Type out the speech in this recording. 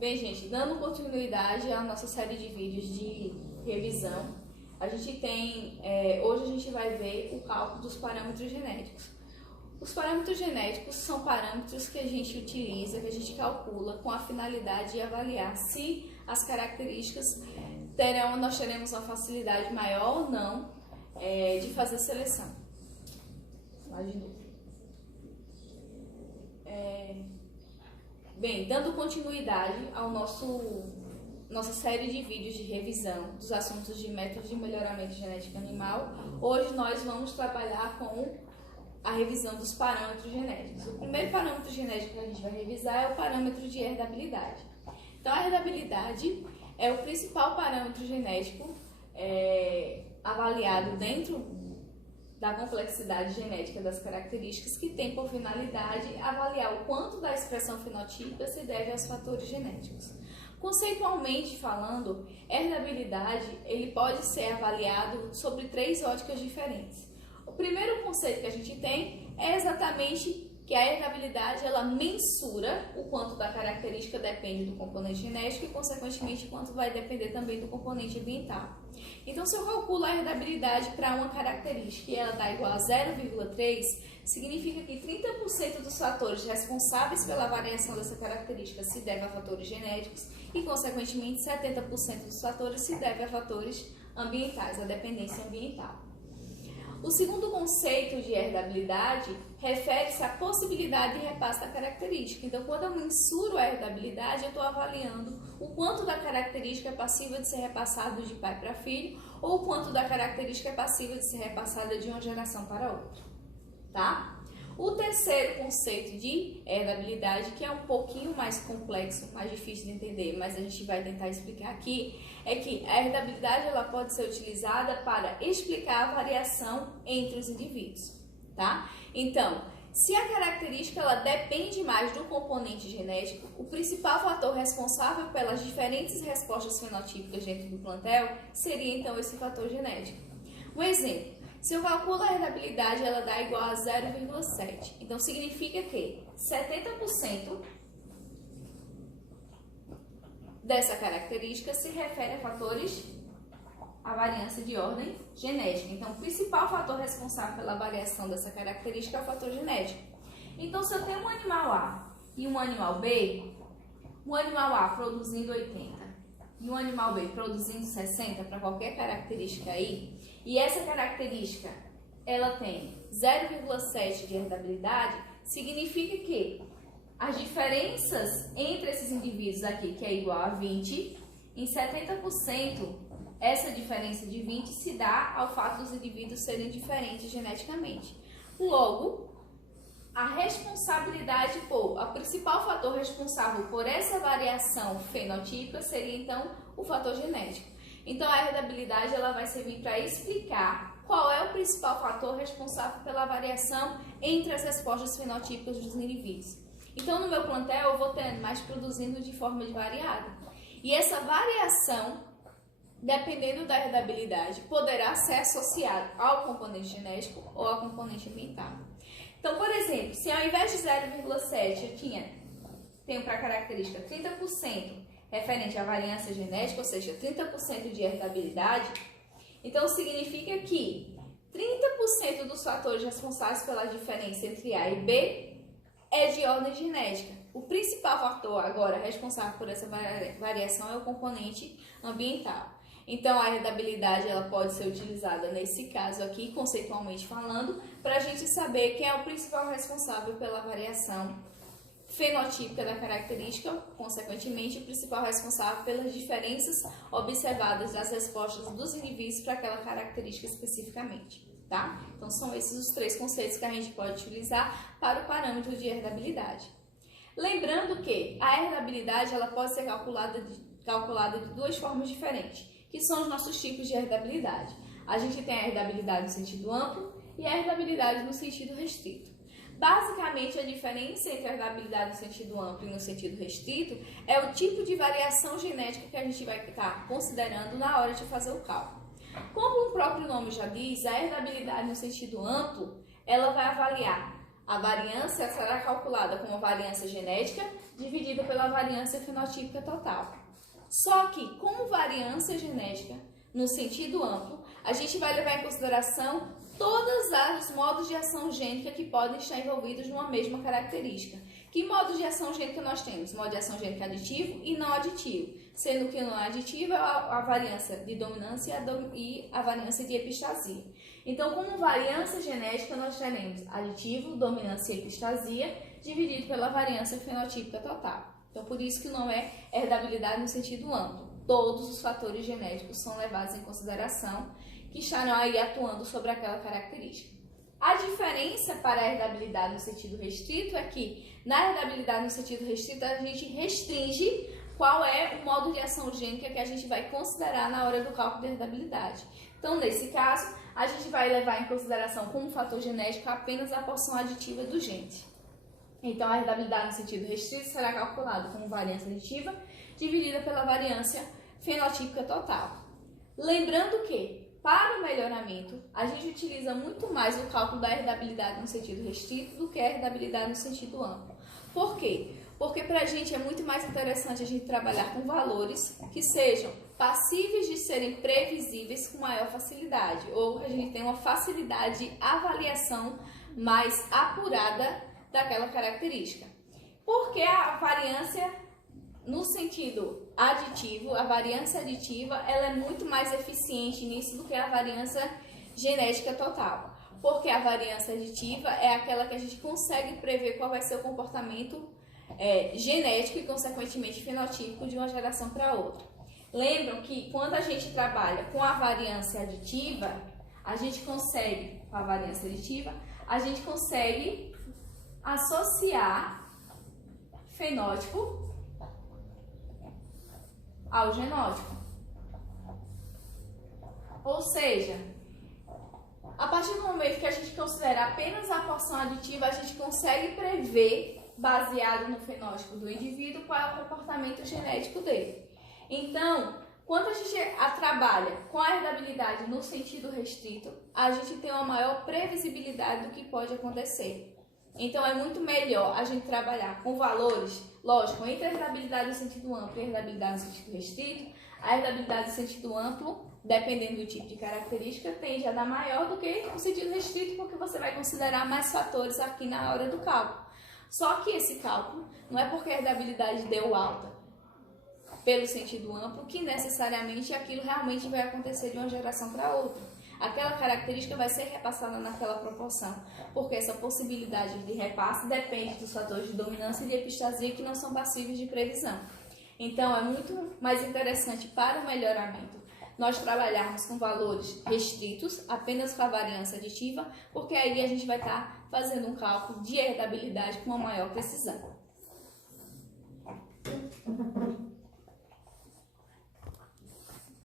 Bem, gente, dando continuidade à nossa série de vídeos de revisão, a gente tem, hoje a gente vai ver o cálculo dos parâmetros genéticos. Os parâmetros genéticos são parâmetros que a gente utiliza, que a gente calcula com a finalidade de avaliar se as características nós teremos uma facilidade maior ou não de fazer seleção. Lá de novo. Bem, dando continuidade ao nossa série de vídeos de revisão dos assuntos de métodos de melhoramento genético animal, hoje nós vamos trabalhar com a revisão dos parâmetros genéticos. O primeiro parâmetro genético que a gente vai revisar é o parâmetro de herdabilidade. Então, a herdabilidade é o principal parâmetro genético avaliado dentro da complexidade genética das características, que tem por finalidade avaliar o quanto da expressão fenotípica se deve aos fatores genéticos. Conceitualmente falando, herdabilidade ele pode ser avaliado sobre três óticas diferentes. O primeiro conceito que a gente tem é exatamente que a herdabilidade ela mensura o quanto da característica depende do componente genético e, consequentemente, quanto vai depender também do componente ambiental. Então, se eu calculo a herdabilidade para uma característica e ela dá igual a 0,3, significa que 30% dos fatores responsáveis pela variação dessa característica se deve a fatores genéticos e, consequentemente, 70% dos fatores se deve a fatores ambientais, a dependência ambiental. O segundo conceito de herdabilidade refere-se à possibilidade de repasse da característica. Então, quando eu mensuro a herdabilidade, eu estou avaliando o quanto da característica é passível de ser repassado de pai para filho ou o quanto da característica é passível de ser repassada de uma geração para outra, tá? O terceiro conceito de herdabilidade, que é um pouquinho mais complexo, mais difícil de entender, mas a gente vai tentar explicar aqui, é que a herdabilidade ela pode ser utilizada para explicar a variação entre os indivíduos, tá? Então, se a característica ela depende mais do componente genético, o principal fator responsável pelas diferentes respostas fenotípicas dentro do plantel seria então esse fator genético. Um exemplo. Se eu calculo a herdabilidade, ela dá igual a 0,7. Então, significa que 70% dessa característica se refere a fatores, a variância de ordem genética. Então, o principal fator responsável pela variação dessa característica é o fator genético. Então, se eu tenho um animal A e um animal B, um animal A produzindo 80 e um animal B produzindo 60 para qualquer característica aí, e essa característica ela tem 0,7 de herdabilidade, significa que as diferenças entre esses indivíduos aqui, que é igual a 20, em 70%, essa diferença de 20 se dá ao fato dos indivíduos serem diferentes geneticamente. Logo, a responsabilidade o principal fator responsável por essa variação fenotípica seria então o fator genético. Então, a herdabilidade ela vai servir para explicar qual é o principal fator responsável pela variação entre as respostas fenotípicas dos indivíduos. Então, no meu plantel, eu vou ter animais produzindo de forma variada. E essa variação, dependendo da herdabilidade, poderá ser associada ao componente genético ou ao componente ambiental. Então, por exemplo, se ao invés de 0,7 eu tenho para característica 30% referente à variância genética, ou seja, 30% de herdabilidade, então significa que 30% dos fatores responsáveis pela diferença entre A e B é de ordem genética. O principal fator agora responsável por essa variação é o componente ambiental. Então, a herdabilidade ela pode ser utilizada nesse caso aqui, conceitualmente falando, para a gente saber quem é o principal responsável pela variação fenotípica da característica, consequentemente, o principal responsável pelas diferenças observadas das respostas dos indivíduos para aquela característica especificamente, tá? Então, são esses os três conceitos que a gente pode utilizar para o parâmetro de herdabilidade. Lembrando que a herdabilidade ela pode ser calculada de duas formas diferentes, que são os nossos tipos de herdabilidade. A gente tem a herdabilidade no sentido amplo e a herdabilidade no sentido restrito. Basicamente, a diferença entre a herdabilidade no sentido amplo e no sentido restrito é o tipo de variação genética que a gente vai estar considerando na hora de fazer o cálculo. Como o próprio nome já diz, a herdabilidade no sentido amplo, ela vai avaliar a variância, será calculada como a variância genética dividido pela variância fenotípica total. Só que, como variância genética, no sentido amplo, a gente vai levar em consideração todos os modos de ação gênica que podem estar envolvidos numa mesma característica. Que modos de ação gênica nós temos? Modo de ação gênica aditivo e não aditivo, sendo que o não aditivo é a variância de dominância e a variância de epistasia. Então, como variância genética, nós teremos aditivo, dominância e epistasia, dividido pela variância fenotípica total. Então, por isso que não é herdabilidade no sentido amplo. Todos os fatores genéticos são levados em consideração que estarão aí atuando sobre aquela característica. A diferença para a herdabilidade no sentido restrito é que, na herdabilidade no sentido restrito, a gente restringe qual é o modo de ação gênica que a gente vai considerar na hora do cálculo de herdabilidade. Então, nesse caso, a gente vai levar em consideração como fator genético apenas a porção aditiva do gene. Então, a herdabilidade no sentido restrito será calculada como variância aditiva dividida pela variância fenotípica total. Lembrando que, para o melhoramento, a gente utiliza muito mais o cálculo da herdabilidade no sentido restrito do que a herdabilidade no sentido amplo. Por quê? Porque para a gente é muito mais interessante a gente trabalhar com valores que sejam passíveis de serem previsíveis com maior facilidade, ou a gente tem uma facilidade de avaliação mais apurada daquela característica. Porque a variância no sentido aditivo, a variância aditiva, ela é muito mais eficiente nisso do que a variância genética total. Porque a variância aditiva é aquela que a gente consegue prever qual vai ser o comportamento genético e, consequentemente, fenotípico de uma geração para outra. Lembram que quando a gente trabalha com a variância aditiva, a gente consegue associar fenótipo ao genótipo. Ou seja, a partir do momento que a gente considera apenas a porção aditiva, a gente consegue prever, baseado no fenótipo do indivíduo, qual é o comportamento genético dele. Então, quando a gente trabalha com a herdabilidade no sentido restrito, a gente tem uma maior previsibilidade do que pode acontecer. Então, é muito melhor a gente trabalhar com valores, lógico, entre a herdabilidade no sentido amplo e a herdabilidade no sentido restrito. A herdabilidade no sentido amplo, dependendo do tipo de característica, tende a dar maior do que no sentido restrito, porque você vai considerar mais fatores aqui na hora do cálculo. Só que esse cálculo não é porque a herdabilidade deu alta pelo sentido amplo que necessariamente aquilo realmente vai acontecer de uma geração para outra. Aquela característica vai ser repassada naquela proporção, porque essa possibilidade de repasse depende dos fatores de dominância e de epistasia que não são passíveis de previsão. Então, é muito mais interessante para o melhoramento nós trabalharmos com valores restritos, apenas com a variância aditiva, porque aí a gente vai estar fazendo um cálculo de herdabilidade com uma maior precisão.